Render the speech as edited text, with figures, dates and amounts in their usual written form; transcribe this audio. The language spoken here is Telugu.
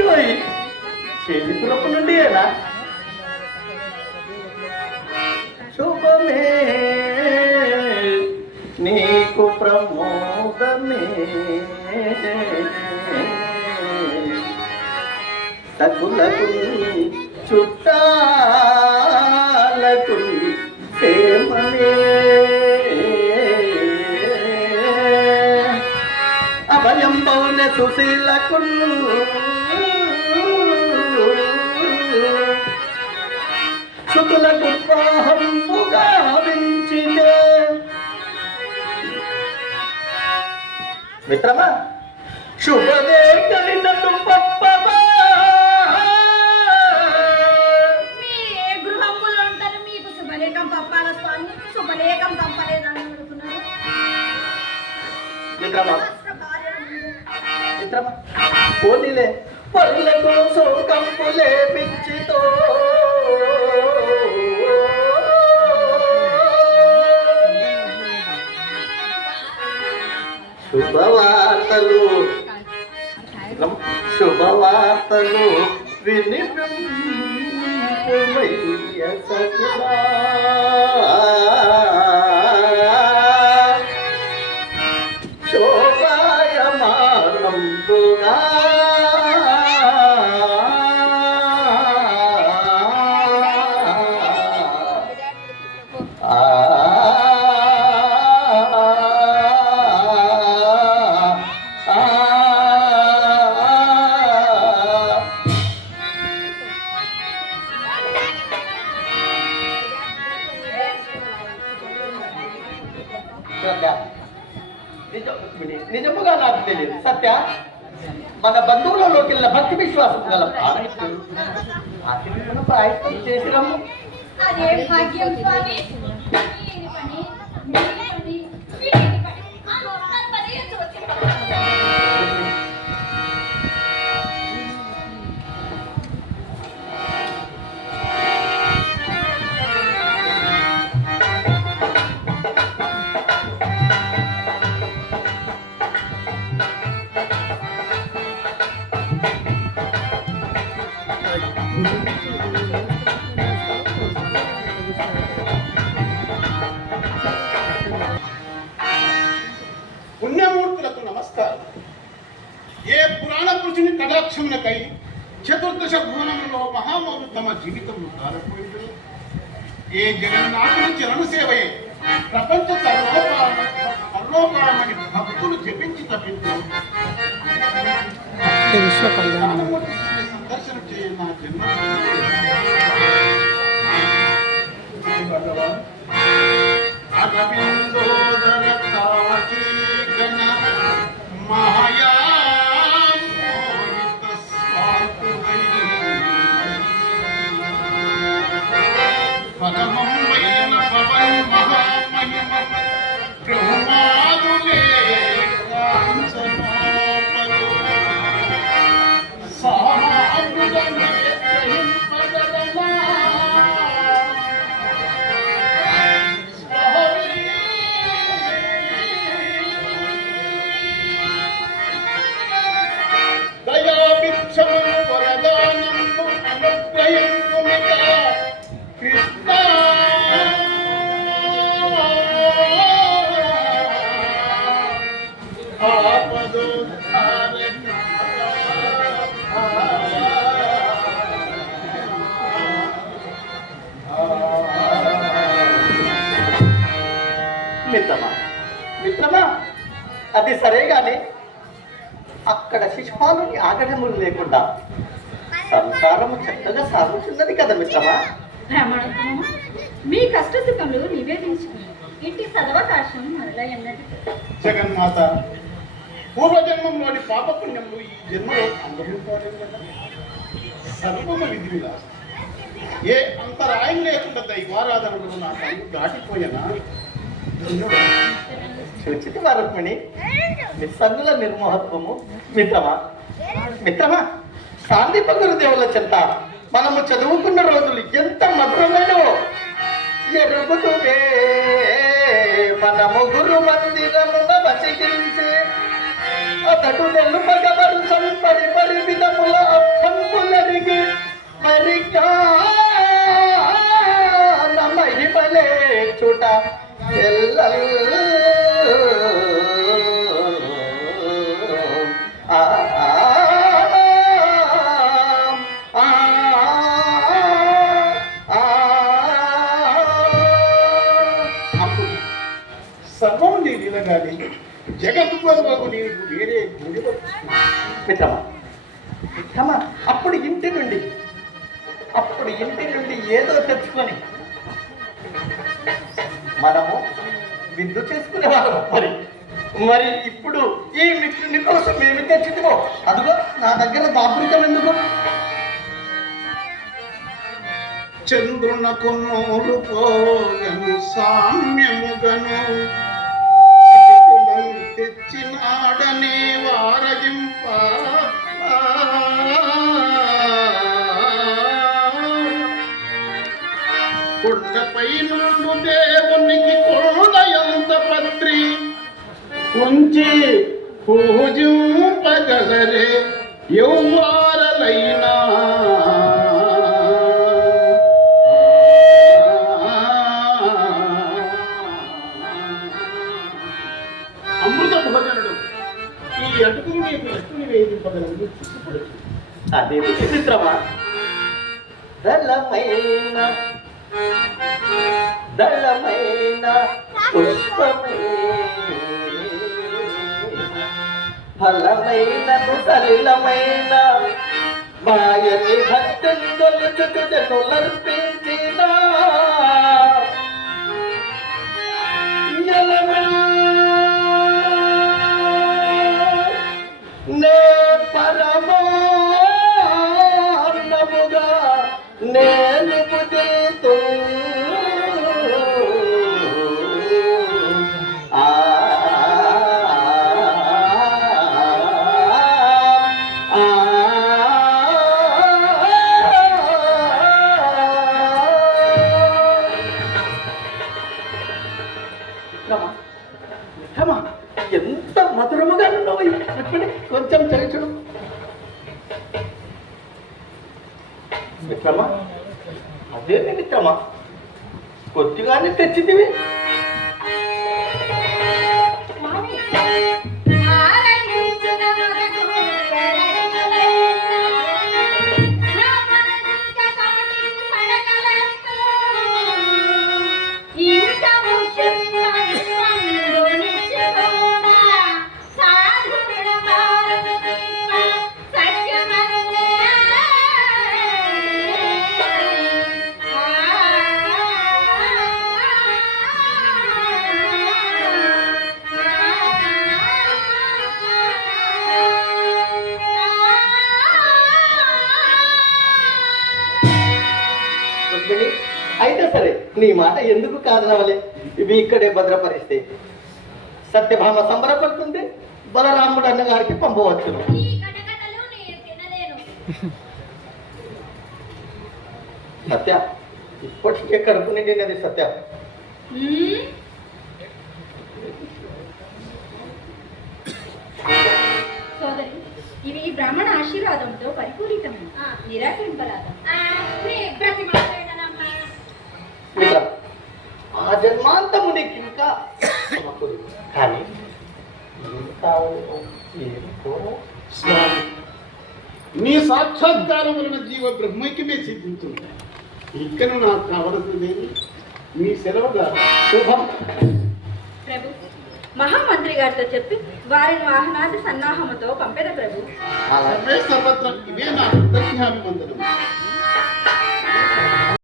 పోయి చేతులపు నుండి ఎలా శుభమే నీకు ప్రమోదమే సకులకు చుట్టాలకు ప్రేమనే అభయం పౌన సుశీలకు శుకులకు పాహంబుగా వించితే మిత్రమా శుభదే కలినటు పప్పమా మీ గృహంలో ఉంటారు మీకు శుభలేఖం పంపాల స్వామి శుభలేఖం పంపలేదని అడుగుతున్నారు మిత్రమా మిత్రమా పోనీలే పరులకు సోకంపులే పిచ్చితో శుభవార్తలు శుభవార్తలు విని శోభాయమానంబుగా నిజముగా నాకు తెలియదు సత్య మన బంధువులలోకి వెళ్ళిన భక్తి విశ్వాసం గల ప్రాయత్నం చేసినాము అదే భాగ్యం స్వామి పుణ్యమూర్తులకు నమస్కారం. ఏ పురాణ పురుషుని కటాక్షమునకై చతుర్దశ భువనములో మహామౌలు తమ జీవితంలో కారపోయింది. ఏ జగన్నాథుని చరణ సేవయే ప్రపంచ పరలోకామని భక్తులు జపించి తప్పించారు. సందర్శన చేయ నా జన్మ అరవిందోదర తావకీ గణ మాయా మోహిత స్వార్థువై పరమం వైన పవన్ మహామహిమం బ్రహ్మాదులే కాంచనాపలు సామాన్యులనే గ్రహింపగలనా వరదానము అనుగ్రహించుమిక కృష్ణ మిత్రమా మిత్రమా అది సరే గాని అక్కడ శిశుపాలుని ఆగడములు లేకుండా సంసారము చక్కగా సాగుతున్నది కదా మిత్రమా. మీ కష్ట సుఖములు నివేదించుకుని ఇంటి సదవకాశం మొదలైనది. జగన్మాత పూర్వజన్మంలోని పాపపుణ్యములు ఈ జన్మలో అనుభవించాలి కదా. సర్వము విధి విలాసం. ఏ అంతరాయం లేకుండా దైవారాధనలు నా కళ్ళు దాటిపోయినా చూచితి వరక్మిణి నిస్సంగుల నిర్మోహత్వము. మిత్రమా మిత్రమా సాందీప గురుదేవుల చెంత మనము చదువుకున్న రోజులు ఎంత మధురమైనవో ఎరుగుతువే. మనము గురు మందిరమున వసిగించే అతడు నెల్లు పగబరు సంపరి పరిమితముల మిత్రమా, అప్పుడు ఇంటి నుండి ఏదో తెచ్చుకొని మనము విందు చేసుకునే వాళ్ళం. మరి ఇప్పుడు ఈ మిత్రుని కోసం ఏమి తెచ్చిందో అదిగో నా దగ్గర దాపరికం ఎందుకు? చంద్రునకు నూలు పోగను సామ్యముగను తెచ్చినాడనే వారగింప కొండపై నుండు దేవునికి కొండయంత పత్రి ఉంచి పూజింపగలరే యౌవారలైనా అమృత భోజనుడు ఈ అటుకులు నీకు ఎట్టు నివేదింపగలదు? అదే మిత్రమా, దళమైన పుష్పమే ఫలమైన సలిలమైన మాయని భక్తులు చుట్టులర్పించిన నే పరమాన్నముగా నేను పుట్టితూ ఎంత మధురముగా ఉన్నావు. కొంచెం చలిచుడు మిత్రమా. అదే మిత్రమా, కొద్దిగానే తెచ్చితివి. అయితే సరే, నీ మాట ఎందుకు కాదనవలే. ఇవి ఇక్కడే భద్రపరిస్తే సత్యభామ సంబరపడుతుంది, బలరాముడు అన్నగారికి పంపవచ్చును. సత్య, ఇప్పటికే కడుపు నిండినది సత్య. సోదరి, ఇవి బ్రాహ్మణ ఆశీర్వాదంతో పరిపూరితము, నిరాకరింపరాదు. ఆ జన్మాంతము నీకు ఇంకా కానీ స్వామి, నీ సాక్షాత్కారం వలన జీవ బ్రహ్మైక్యమే సిద్ధించుంది. ఇక్కడ నాకు కావలసిందేమి మీ సెలవుగా శుభం. ప్రభు, మహామంత్రి గారితో చెప్పి వారిని వాహనాది సన్నాహముతో పంపెద ప్రభు. సర్వే సర్వత్ర ఇవే నా కృతజ్ఞాభివందనం.